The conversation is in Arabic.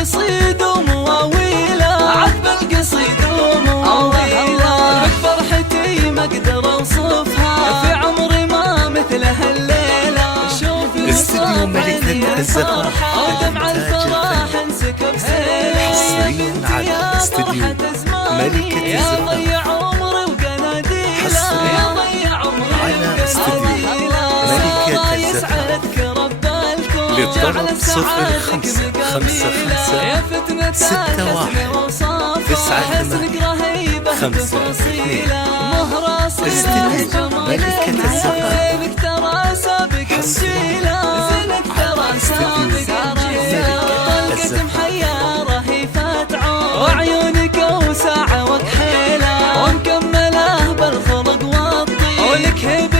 قصيد ومواويله، عذب القصيد ومواويله، بفرحتي ما اقدر اوصفها، في عمري ما مثلها الليله. شوف استديو ملكة الزفاف ودمع الفرح انسكب سيله، حصريا على استديو ملكة الزفاف، يا عمري وقناديله، حصريا على استديو ملكة الزفاف. يسعدك رب الكون، للضرب 05 55 61 98 52. استديو ملكة الزفاف، حصريا على استديو ملكة الزفاف. وعيونك وساعة وكحيلة، ومكمله بالخلق والطيب، ولك هيبة